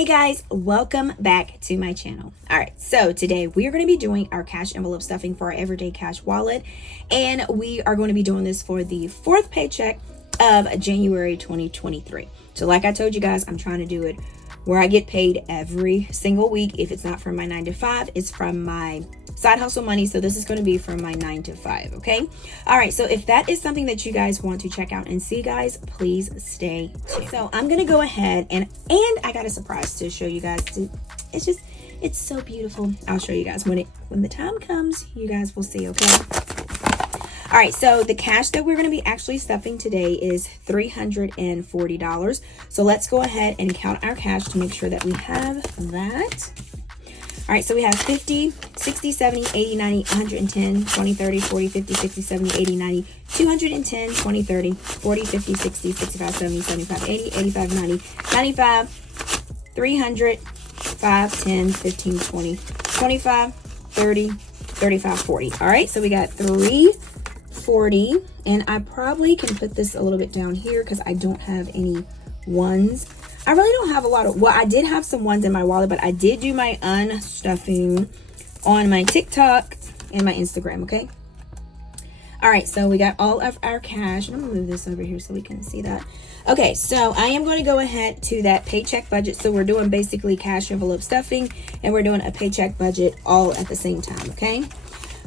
Hey guys, welcome back to my channel. All right, so today we are going to be doing our cash envelope stuffing for our everyday cash wallet, and we are going to be doing this for the fourth paycheck of January 2023. So like I told you guys, I'm trying to do it where I get paid every single week. If it's not from my 9 to 5, it's from my side hustle money. So this is going to be from my 9 to 5. Okay. All right. So if that is something that you guys want to check out and see, guys, please stay tuned. So I'm going to go ahead and I got a surprise to show you guys. It's so beautiful. I'll show you guys when the time comes. You guys will see. Okay. All right, so the cash that we're going to be actually stuffing today is $340. So let's go ahead and count our cash to make sure that we have that. All right, so we have 50, 60, 70, 80, 90, 110, 20, 30, 40, 50, 60, 70, 80, 90, 210, 20, 30, 40, 50, 60, 65, 70, 75, 80, 85, 90, 95, 300, 5, 10, 15, 20, 25, 30, 35, 40. All right, so we got 340, and I probably can put this a little bit down here because I don't have any ones. I really don't have a lot of, well, I did have some ones in my wallet, but I did do my unstuffing on my TikTok and my Instagram. Okay. All right, so we got all of our cash, and I'm gonna move this over here so we can see that. Okay, so I am going to go ahead to that paycheck budget. So we're doing basically cash envelope stuffing, and we're doing a paycheck budget all at the same time. Okay.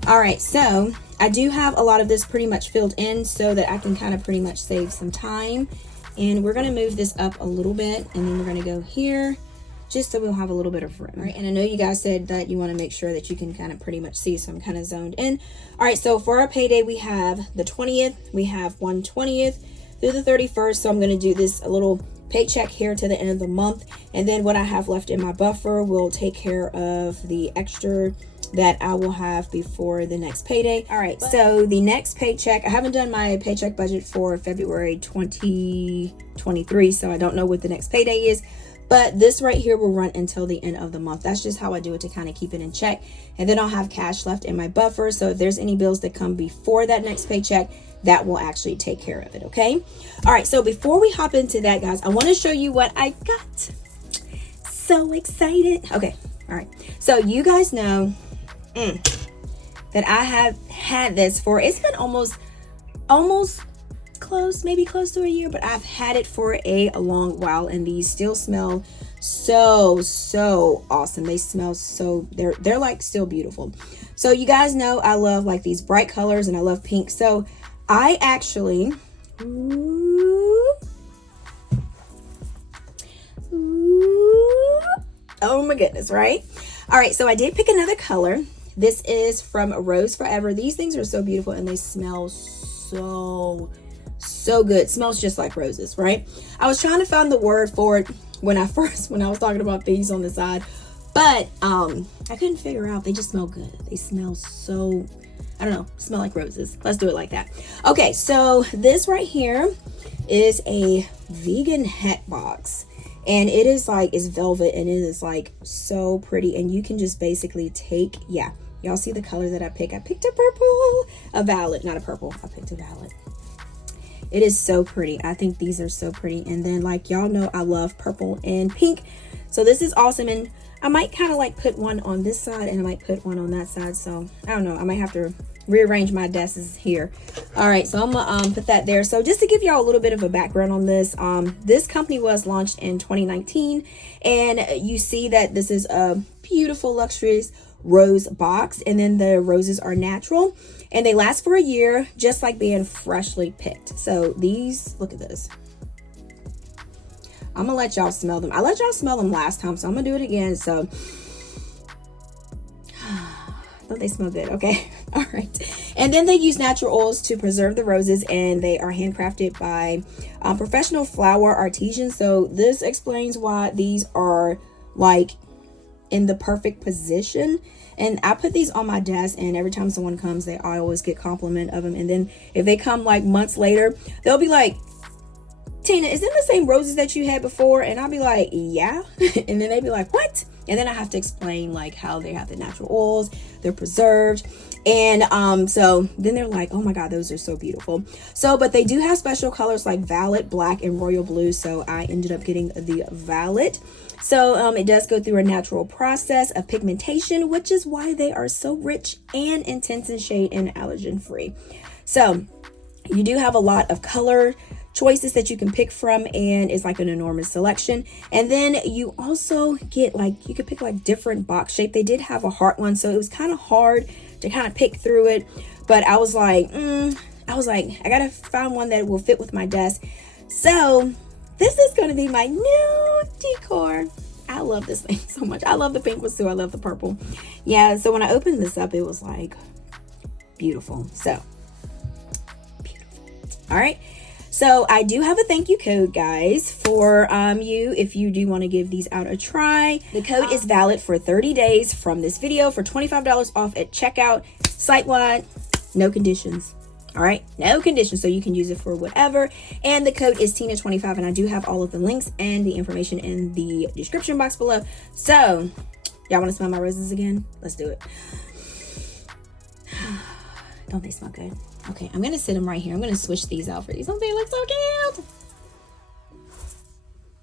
All right, so I do have a lot of this pretty much filled in so that I can kind of pretty much save some time. And we're going to move this up a little bit, and then we're going to go here just so we'll have a little bit of room. All right, and I know you guys said that you want to make sure that you can kind of pretty much see, so I'm kind of zoned in. All right, so for our payday, we have the 20th, we have 1/20th through the 31st. So I'm going to do this a little paycheck here to the end of the month, and then what I have left in my buffer will take care of the extra that I will have before the next payday. All right, so the next paycheck, I haven't done my paycheck budget for February 2023, so I don't know what the next payday is, but this right here will run until the end of the month. That's just how I do it to kind of keep it in check, and then I'll have cash left in my buffer, so if there's any bills that come before that next paycheck, that will actually take care of it. Okay. All right, so before we hop into that, guys, I want to show you what I got. So excited. Okay. All right, so you guys know that I have had this for, it's been almost close to a year, but I've had it for a long while, and these still smell so awesome. They smell so, they're like still beautiful. So you guys know I love like these bright colors, and I love pink. So I actually oh my goodness, right? All right, so I did pick another color. This is from Rose Forever. These things are so beautiful, and they smell so good. It smells just like roses, right? I was trying to find the word for it when I was talking about these on the side, but I couldn't figure out. They just smell good. They smell so, I don't know, smell like roses. Let's do it like that. Okay, so this right here is a vegan hat box. And it is like, it's velvet, and it is like so pretty. And you can just basically take, yeah, y'all see the color that I picked. I picked a purple, a violet, not a purple. I picked a violet. It is so pretty. I think these are so pretty. And then, like, y'all know I love purple and pink. So this is awesome. And I might kind of like put one on this side, and I might put one on that side. So I don't know. I might have to rearrange my desks here. All right, so I'm gonna put that there. So just to give y'all a little bit of a background on this, this company was launched in 2019, and you see that this is a beautiful luxurious rose box, and then the roses are natural, and they last for a year, just like being freshly picked. So these, look at this. I'm gonna let y'all smell them. I let y'all smell them last time, so I'm gonna do it again. So don't they smell good? Okay. All right. And then they use natural oils to preserve the roses, and they are handcrafted by professional flower artisans. So this explains why these are like in the perfect position. And I put these on my desk, and every time someone comes, I always get compliment of them. And then if they come like months later, they'll be like, Tina, is it the same roses that you had before? And I'll be like, yeah. And then they'd be like, what? And then I have to explain like how they have the natural oils, they're preserved. And so then they're like, oh my God, those are so beautiful. So, but they do have special colors like violet, black, and royal blue. So I ended up getting the violet. So it does go through a natural process of pigmentation, which is why they are so rich and intense in shade and allergen free. So you do have a lot of color choices that you can pick from, and it's like an enormous selection. And then you also get like, you could pick like different box shape. They did have a heart one, so it was kind of hard to kind of pick through it, but I was like I gotta find one that will fit with my desk. So this is going to be my new decor. I love this thing so much. I love the pink ones too. I love the purple. Yeah, so when I opened this up, it was like beautiful. So beautiful. All right. So I do have a thank you code, guys, for you if you do want to give these out a try. The code is valid for 30 days from this video for $25 off at checkout, site-wide, no conditions. All right, no conditions, so you can use it for whatever. And the code is Tina25, and I do have all of the links and the information in the description box below. So y'all want to smell my roses again? Let's do it. Don't they smell good? Okay, I'm gonna sit them right here. I'm gonna switch these out for you. Don't they look so cute?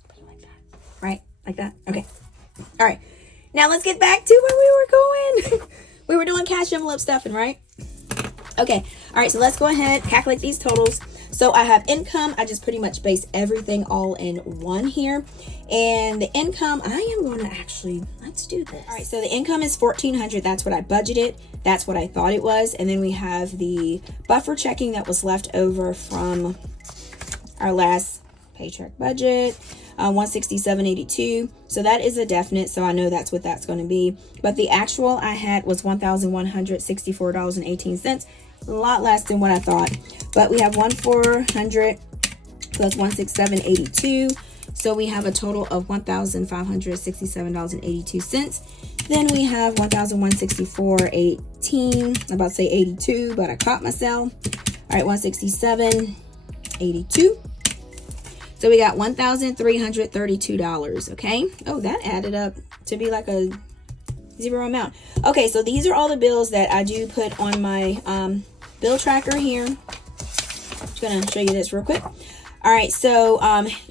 Put it like that, right? Like that. Okay. All right. Now let's get back to where we were going. We were doing cash envelope stuffing, right? Okay. All right. So let's go ahead, calculate these totals. So I have income. I just pretty much base everything all in one here. And the income, I am going to actually, let's do this. All right. So the income is $1,400. That's what I budgeted. That's what I thought it was. And then we have the buffer checking that was left over from our last paycheck budget, $167.82. So that is a definite. So I know that's what that's going to be. But the actual I had was $1,164.18. A lot less than what I thought. But we have $1,400 plus $167.82. So we have a total of $1,567.82. Then we have $1,164.18. I'm about to say 82, but I caught myself. All right, $167.82. So we got $1,332. Okay. Oh, that added up to be like a zero amount. Okay, so these are all the bills that I do put on my bill tracker here. I'm just gonna show you this real quick. All right, so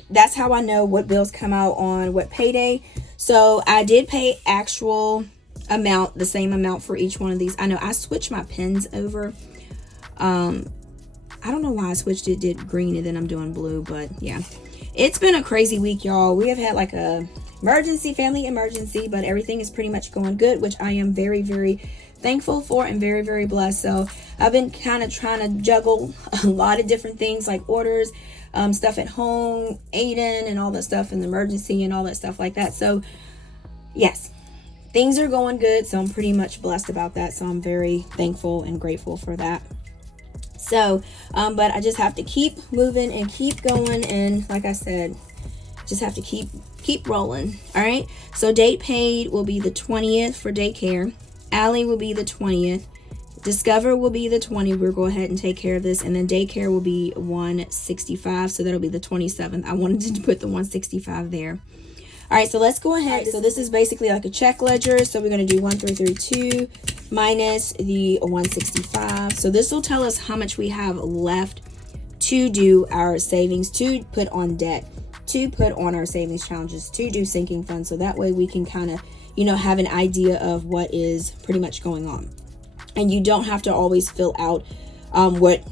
that's how I know what bills come out on what payday. So I did pay actual amount, the same amount for each one of these. I know I switched my pens over. I don't know why I switched it, did green, and then I'm doing blue, but yeah. It's been a crazy week, y'all. We have had like a family emergency, but everything is pretty much going good, which I am very, very thankful for and very, very blessed. So I've been kind of trying to juggle a lot of different things like orders, stuff at home, Aiden and all that stuff, and the emergency and all that stuff like that. So yes, things are going good. So I'm pretty much blessed about that. So I'm very thankful and grateful for that. So, but I just have to keep moving and keep going. And like I said, just have to keep rolling. All right. So date paid will be the 20th for daycare. Allie will be the 20th. Discover will be the 20th. We'll go ahead and take care of this. And then daycare will be 165. So that'll be the 27th. I wanted to put the 165 there. All right, so let's go ahead. So this is basically like a check ledger. So we're going to do 1332 minus the 165. So this will tell us how much we have left to do our savings, to put on debt, to put on our savings challenges, to do sinking funds. So that way we can kind of, have an idea of what is pretty much going on. And you don't have to always fill out what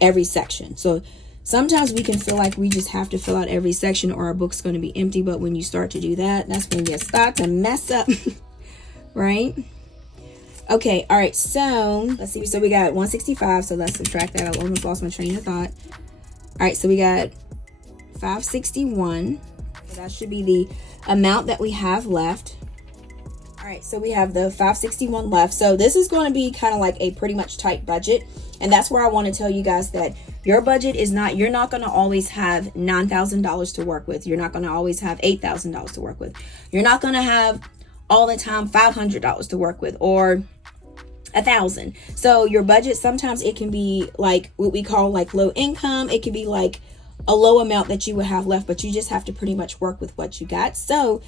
every section. So sometimes we can feel like we just have to fill out every section or our book's going to be empty. But when you start to do that, that's when you start to mess up, right? Okay. All right. So let's see. So we got 165. So let's subtract that. I almost lost my train of thought. All right. So we got 561. So that should be the amount that we have left. All right. So we have the 561 left. So this is going to be kind of like a pretty much tight budget. And that's where I want to tell you guys that your budget is not, you're not going to always have $9,000 to work with. You're not going to always have $8,000 to work with. You're not going to have all the time $500 to work with or $1,000. So your budget, sometimes it can be like what we call like low income. It can be like a low amount that you would have left, but you just have to pretty much work with what you got. So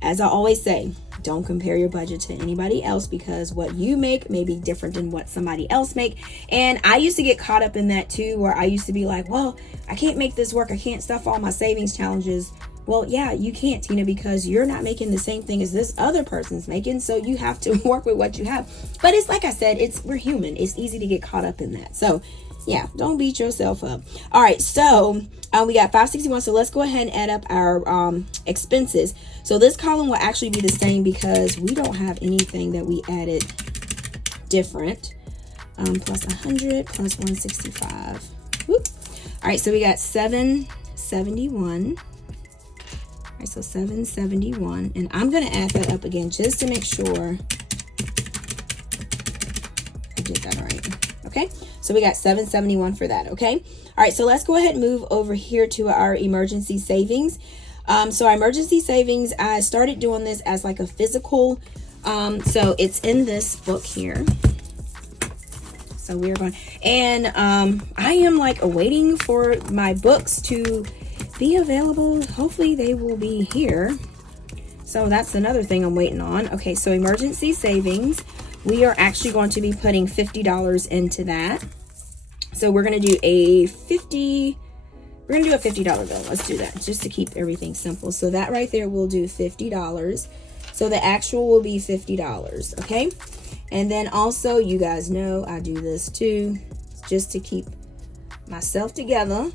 as I always say, don't compare your budget to anybody else because what you make may be different than what somebody else make. And I used to get caught up in that too, where I used to be like, well, I can't make this work. I can't stuff all my savings challenges. Well, yeah, you can't, you know, because you're not making the same thing as this other person's making. So you have to work with what you have. But it's like I said, we're human. It's easy to get caught up in that. So yeah, don't beat yourself up. All right, so we got $561. So let's go ahead and add up our expenses. So this column will actually be the same because we don't have anything that we added different. Plus 100 plus 165. Whoop. All right, so we got 771. All right, so 771, and I'm gonna add that up again just to make sure I did that right. Okay, so we got 771 for that. Okay, all right, so let's go ahead and move over here to our emergency savings. So our emergency savings, I started doing this as like a physical. So it's in this book here. So we're going, and I am like awaiting for my books to be available. Hopefully they will be here. So that's another thing I'm waiting on. Okay, so emergency savings, we are actually going to be putting $50 into that. So we're going to do a $50 bill. Let's do that just to keep everything simple. So that right there will do $50. So the actual will be $50. Okay. And then also, you guys know I do this too, just to keep myself together.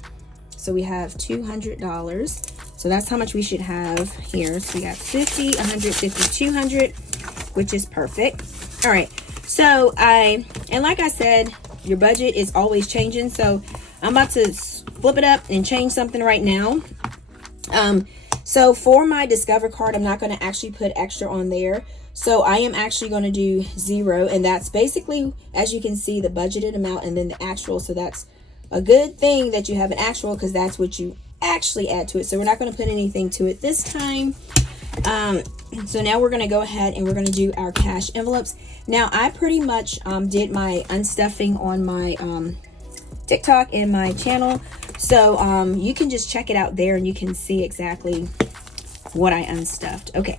So we have $200. So that's how much we should have here. So we got 50, 150, 200, which is perfect. All right. So and like I said, your budget is always changing. So I'm about to flip it up and change something right now. So for my Discover card, I'm not going to actually put extra on there. So I am actually going to do 0, and that's basically, as you can see, the budgeted amount and then the actual. So that's a good thing that you have an actual, because that's what you actually add to it. So we're not going to put anything to it this time. So now we're going to go ahead and we're going to do our cash envelopes. Now I pretty much did my unstuffing on my TikTok and my channel. So you can just check it out there and you can see exactly what I unstuffed. Okay.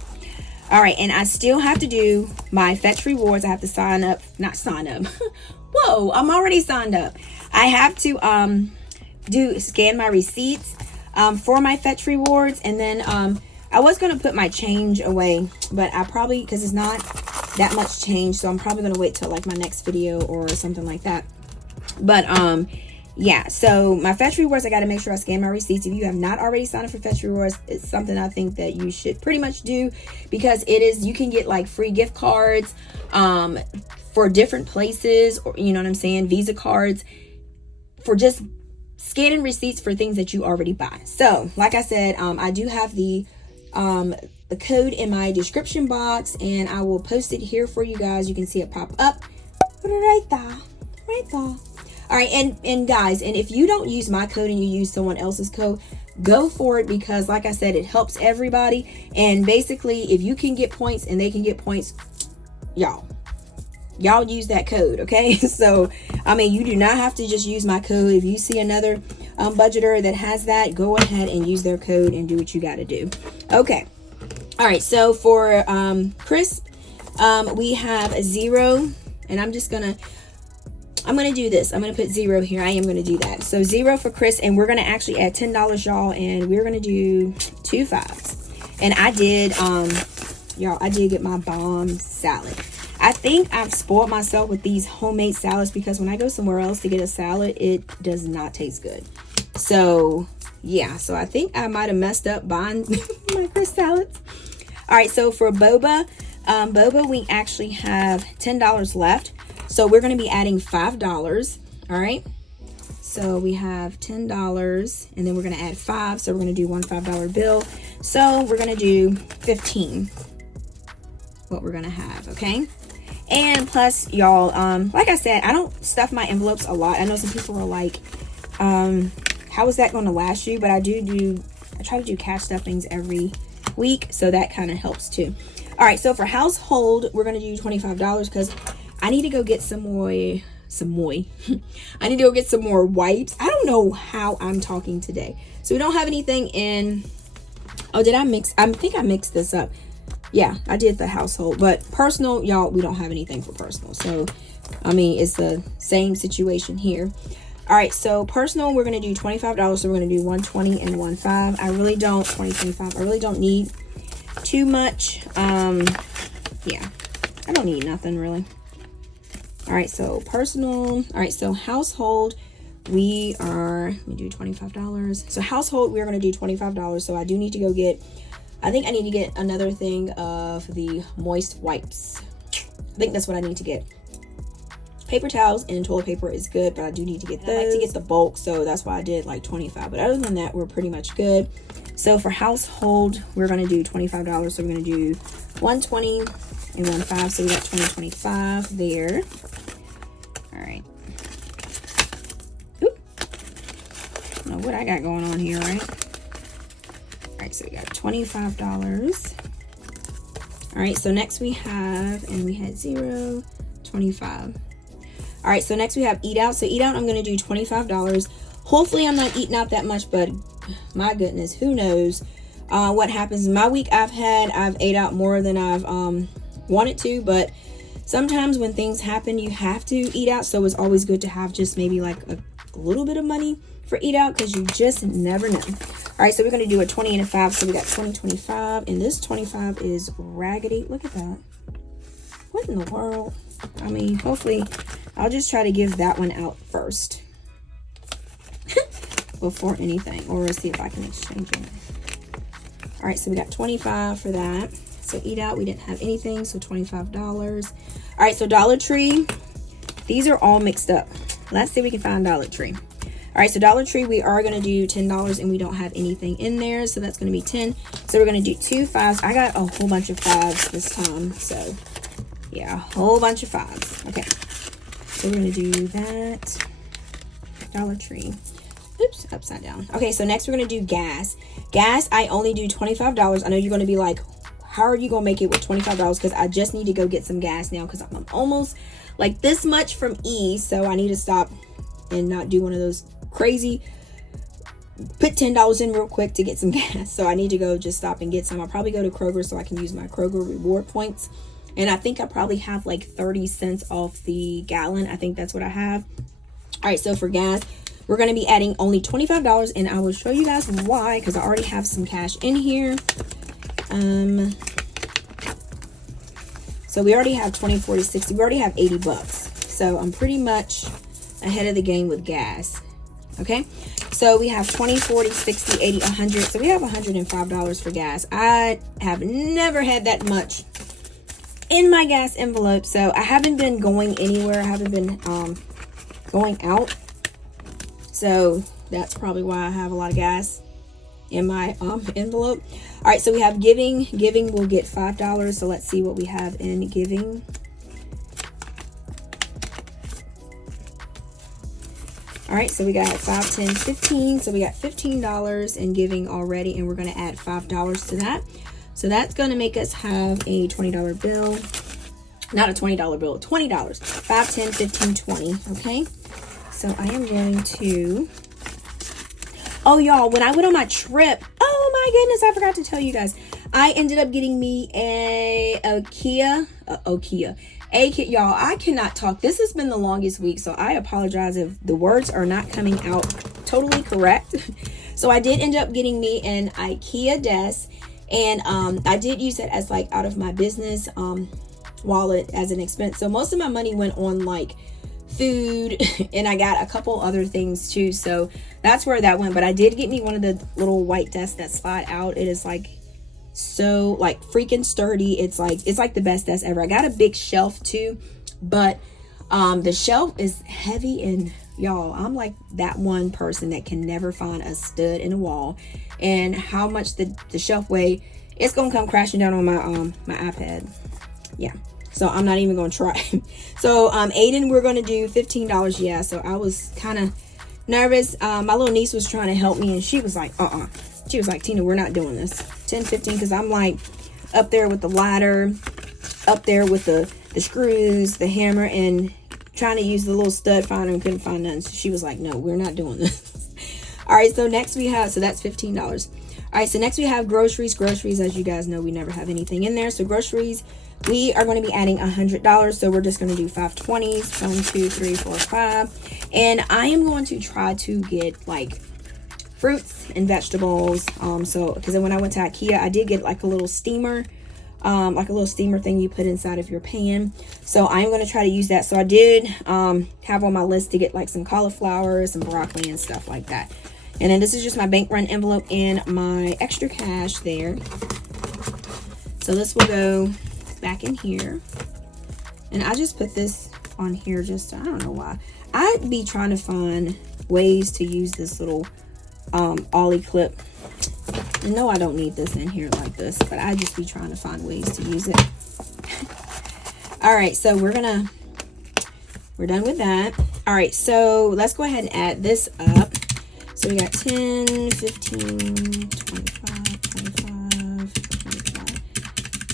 All right, and I still have to do my fetch rewards. I have to not sign up. Whoa, I'm already signed up. I have to scan my receipts for my fetch rewards, and then I was gonna put my change away, but I probably, because it's not that much change, so I'm probably gonna wait till like my next video or something like that. But yeah, so my fetch rewards, I got to make sure I scan my receipts. If you have not already signed up for fetch rewards, it's something I think that you should pretty much do, because you can get like free gift cards for different places, or you know what I'm saying, Visa cards, for just scanning receipts for things that you already buy. So like I said, I do have the code in my description box, and I will post it here for you guys. You can see it pop up right there. All right, and guys, and if you don't use my code and you use someone else's code, go for it, because like I said, it helps everybody. And basically, if you can get points and they can get points, y'all use that code. Okay, so I mean, you do not have to just use my code. If you see another budgeter that has that, go ahead and use their code and do what you got to do. Okay, all right, so for Chris, we have a 0, and I'm going to do this. I'm going to put 0 here. I am going to do that. So 0 for Chris, and we're going to actually add $10, y'all, and we're going to do 2 5s. And I did, y'all, I did get my bomb salad. I think I've spoiled myself with these homemade salads, because when I go somewhere else to get a salad, it does not taste good. So yeah, so I think I might have messed up buying my Chris salads. All right, so for boba, we actually have $10 left. So we're going to be adding $5. All right. So we have $10, and then we're going to add 5. So we're going to do one $5 bill. So we're going to do 15. What we're going to have. Okay. And plus, y'all, like I said, I don't stuff my envelopes a lot. I know some people are like, how is that going to last you? But I try to do cash stuffings every week. So that kind of helps too. All right. So for household, we're going to do $25, because I need to go get I need to go get some more wipes. I don't know how I'm talking today. So we don't have anything in. Oh, did I mix? I think I mixed this up. Yeah, I did the household, but personal, y'all, we don't have anything for personal. So, I mean, it's the same situation here. All right, so personal, we're going to do $25. So we're going to do 120 and 15. I really don't, 20, 25. I really don't need too much. Yeah, I don't need nothing really. All right, so personal. All right, so household, we do $25. So household, we're going to do $25. So I do need to go get, I think I need to get another thing of the moist wipes. I think that's what I need to get. Paper towels and toilet paper is good, but I do need to get those. I like to get the bulk, so that's why I did like 25. But other than that, we're pretty much good. So for household, we're going to do $25. So we're going to do 120 and 15. So we got 20, 25 there. All right. Oop. I don't know what I got going on here, right? All right, so we got $25. All right, so next we have, and we had 0, 25. All right, so next we have eat out. So eat out, I'm going to do $25. Hopefully I'm not eating out that much, but my goodness, who knows what happens. My week I've ate out more than I've wanted to, but sometimes when things happen, you have to eat out. So it's always good to have just maybe like a little bit of money for eat out, because you just never know. All right, so we're going to do a 20 and a 5. So we got 20, 25, and this 25 is raggedy. Look at that. What in the world? I mean, hopefully I'll just try to give that one out first before anything, or see if I can exchange it. All right, so we got 25 for that. So eat out, we didn't have anything, so $25. All right, so Dollar Tree, these are all mixed up. Let's see if we can find Dollar Tree. All right, so Dollar Tree, we are going to do $10, and we don't have anything in there, so that's going to be 10. So we're going to do 2 5s. I got a whole bunch of 5s this time, so yeah, a whole bunch of 5s. Okay, so we're going to do that. Dollar Tree. Oops, upside down. Okay, so next we're going to do gas. Gas, I only do $25. I know you're going to be like, how are you going to make it with $25? Because I just need to go get some gas now, because I'm almost like this much from E. So I need to stop and not do one of those crazy put $10 in real quick to get some gas. So I need to go just stop and get some. I'll probably go to Kroger so I can use my Kroger reward points. And I think I probably have like 30 cents off the gallon. I think that's what I have. All right, so for gas, we're going to be adding only $25, and I will show you guys why, because I already have some cash in here. So we already have 20, 40, 60. We already have 80 bucks. So I'm pretty much ahead of the game with gas. Okay, so we have 20, 40, 60, 80, 100. So we have $105 for gas. I have never had that much in my gas envelope. So I haven't been going anywhere. I haven't been going out. So that's probably why I have a lot of gas in my envelope. All right, so we have giving. Giving will get $5. So let's see what we have in giving. All right, so we got 5, 10, 15. So we got $15 in giving already, and we're going to add $5 to that. So that's going to make us have a $20 bill. Not a $20 bill, $20. 5, 10, 15, 20. Okay, so I am going to... Oh, y'all, when I went on my trip, oh my goodness, I forgot to tell you guys. I ended up getting me y'all, I cannot talk. This has been the longest week, so I apologize if the words are not coming out totally correct. So I did end up getting me an IKEA desk, and I did use it as like out of my business wallet as an expense. So most of my money went on like food, and I got a couple other things too, so that's where that went. But I did get me one of the little white desks that slide out. It is like so like freaking sturdy. It's like the best desk ever. I got a big shelf too, but the shelf is heavy, and y'all, I'm like that one person that can never find a stud in a wall, and how much the shelf weigh, it's gonna come crashing down on my iPad. Yeah, so I'm not even gonna try. So Aiden, we're gonna do $15. Yeah, so I was kind of nervous. My little niece was trying to help me, and she was like, she was like, Tina, we're not doing this. 10, 15, because I'm like up there with the ladder, up there with the screws, the hammer, and trying to use the little stud finder and couldn't find none. So she was like, no, we're not doing this. All right, so next we have, so that's $15. All right, so next we have groceries. Groceries, as you guys know, we never have anything in there. So groceries, we are going to be adding $100. So we're just going to do 5 20s. 1, 2, 3, 4, 5. And I am going to try to get like fruits and vegetables. So because when I went to IKEA, I did get like a little steamer. Like a little steamer thing you put inside of your pan. So I'm going to try to use that. So I did have on my list to get like some cauliflower, some broccoli and stuff like that. And then this is just my bank run envelope and my extra cash there. So this will go back in here. And I just put this on here just, I don't know why. I'd be trying to find ways to use this little ollie clip. And no, I don't need this in here like this, but I just be trying to find ways to use it. All right, so we're done with that. All right, so let's go ahead and add this up. So we got 10, 15, 25, 25,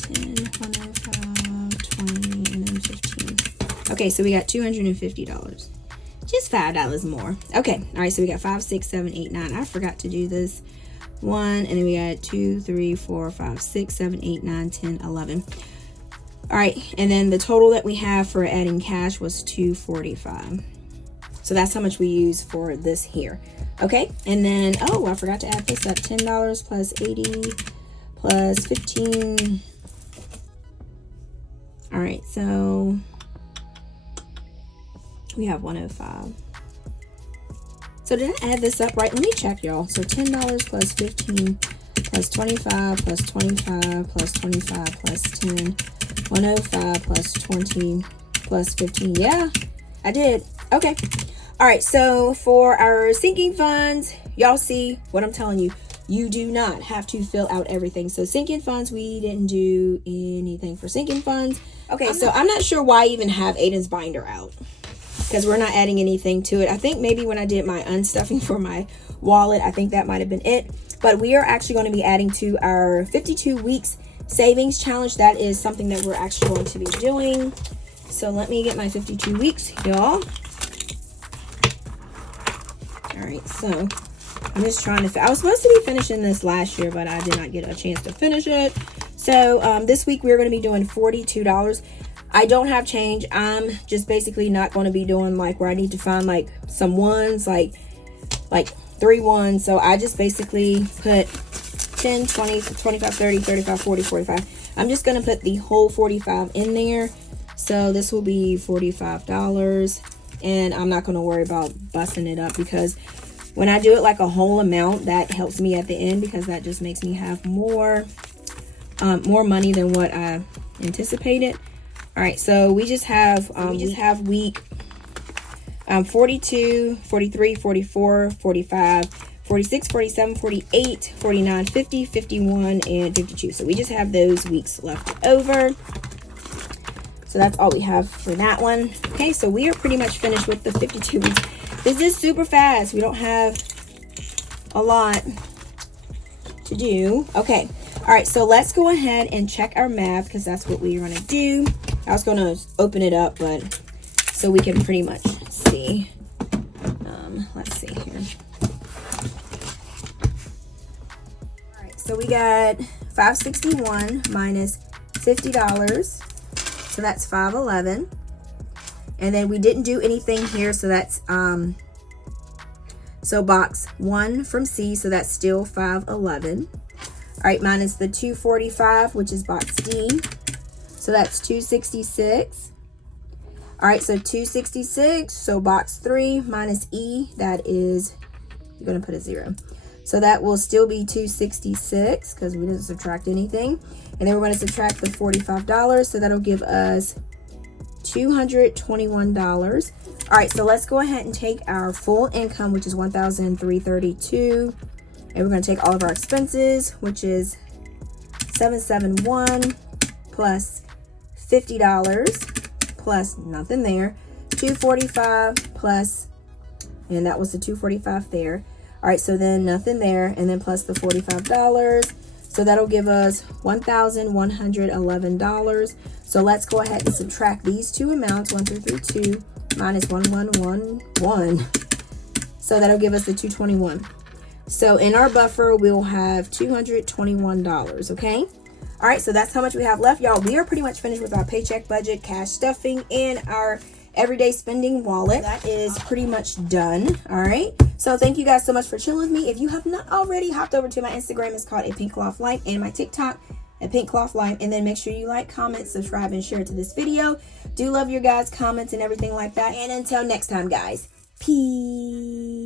10, 105, 20, and then 15. Okay, so we got $250. Just $5 more. Okay, all right, so we got 5, 6, 7, 8, 9. I forgot to do this. 1, and then we got 2, 3, 4, 5, 6, 7, 8, 9, 10, 11. All right, and then the total that we have for adding cash was $245. So that's how much we use for this here. Okay, and then, oh, I forgot to add this up. $10 plus 80 plus 15. All right, so we have 105. So did I add this up right? Let me check, y'all. So $10 plus 15 plus 25 plus 25 plus 25 plus 10. 105 plus 20 plus 15. Yeah, I did. Okay. All right. So for our sinking funds, y'all see what I'm telling you. You do not have to fill out everything. So sinking funds, we didn't do anything for sinking funds. Okay. So I'm not sure why I even have Aiden's binder out, because we're not adding anything to it. I think maybe when I did my unstuffing for my wallet, I think that might have been it. But we are actually going to be adding to our 52 weeks savings challenge. That is something that we're actually going to be doing. So let me get my 52 weeks, y'all. All right, so I'm just trying to, I was supposed to be finishing this last year, but I did not get a chance to finish it. So this week we're going to be doing $42. I don't have change. I'm just basically not going to be doing like where I need to find like some ones, like 3 ones. So I just basically put 10, 20, 25, 30, 35, 40, 45. I'm just going to put the whole 45 in there. So this will be $45. And I'm not going to worry about busting it up, because when I do it like a whole amount, that helps me at the end, because that just makes me have more money than what I anticipated. All right, so we just have week 42, 43, 44, 45, 46, 47, 48, 49, 50, 51, and 52. So we just have those weeks left over. So that's all we have for that one. Okay, so we are pretty much finished with the 52 weeks. This is super fast. We don't have a lot to do. Okay, all right, so let's go ahead and check our math, because that's what we're going to do. I was going to open it up, but so we can pretty much see. Let's see here. All right, so we got $561 minus $50. So that's $511. And then we didn't do anything here, so that's so box 1 from C, so that's still $511. All right, minus the $245, which is box D. So that's $266. All right, so $266. So box 3 minus E, that is, you're going to put a 0. So that will still be $266, because we didn't subtract anything. And then we're going to subtract the $45. So that'll give us $221. All right, so let's go ahead and take our full income, which is $1,332. And we're going to take all of our expenses, which is $771 plus $50 plus nothing there, $245 plus, and that was the $245 there. All right, so then nothing there, and then plus the $45. So that'll give us $1,111. So let's go ahead and subtract these two amounts, 1,332 minus 1,111. So that'll give us the $221. So in our buffer, we'll have $221, okay? All right, so that's how much we have left, y'all. We are pretty much finished with our paycheck budget, cash stuffing, and our everyday spending wallet. That is pretty much done. All right, so thank you guys so much for chilling with me. If you have not already hopped over to my Instagram, it's called 𝗗𝗓𝗡𝗧, and my TikTok @APinkeClothlife, and then make sure you like, comment, subscribe, and share to this video. Do love your guys' comments and everything like that. And until next time, guys, peace.